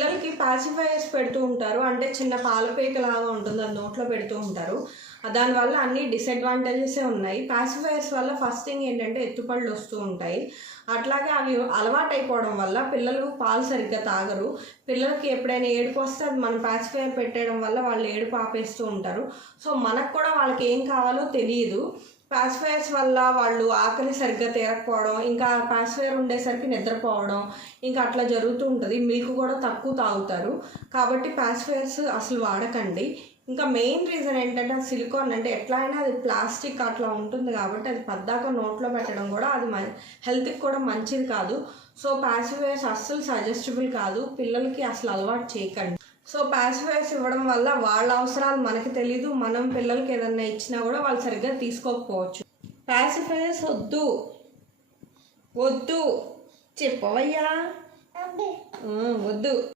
పిల్లలకి పాసిఫైయర్స్ పెడుతూ ఉంటారు. అంటే చిన్న పాలపేకలాగా ఉంటుంది, అది నోట్లో పెడుతూ ఉంటారు. దానివల్ల అన్ని డిసడ్వాంటేజెసే ఉన్నాయి. పాసిఫైయర్స్ వల్ల ఫస్ట్ థింగ్ ఏంటంటే ఎత్తుపళ్ళు వస్తూ ఉంటాయి. అట్లాగే అవి అలవాటు అయిపోవడం వల్ల పిల్లలు పాలు సరిగ్గా తాగరు. పిల్లలకి ఎప్పుడైనా ఏడుపు వస్తే అది మనం పాసిఫైయర్ పెట్టేయడం వల్ల వాళ్ళు ఏడుపు ఆపేస్తూ ఉంటారు. సో మనకు కూడా వాళ్ళకి ఏం కావాలో తెలియదు. పాసిఫైయర్స్ వల్ల వాళ్ళు ఆకలి సరిగ్గా తీరకపోవడం, ఇంకా పాసిఫైయర్ ఉండేసరికి నిద్రపోవడం, ఇంకా అట్లా జరుగుతూ ఉంటుంది. మిల్క్ కూడా తక్కువ తాగుతారు. కాబట్టి పాసిఫైయర్స్ అసలు వాడకండి. ఇంకా మెయిన్ రీజన్ ఏంటంటే సిలికాన్ అంటే ఎట్లా అయినా అది ప్లాస్టిక్ అట్లా ఉంటుంది కాబట్టి అది పద్దాక నోట్లో పెట్టడం కూడా అది హెల్త్కి కూడా మంచిది కాదు. సో పాసిఫైయర్స్ అస్సలు సజెస్టబుల్ కాదు, పిల్లలకి అసలు అలవాటు చేయకండి. సో పాసిఫైయర్స్ ఇవ్వడం వల్ల వాళ్ళ అవసరాలు మనకి తెలీదు, మనం పిల్లలకి ఏదన్నా ఇచ్చినా కూడా వాళ్ళు సరిగ్గా తీసుకోకపోవచ్చు. పాసిఫైయర్స్ వద్దు వద్దు చెప్పవయ్యా, వద్దు.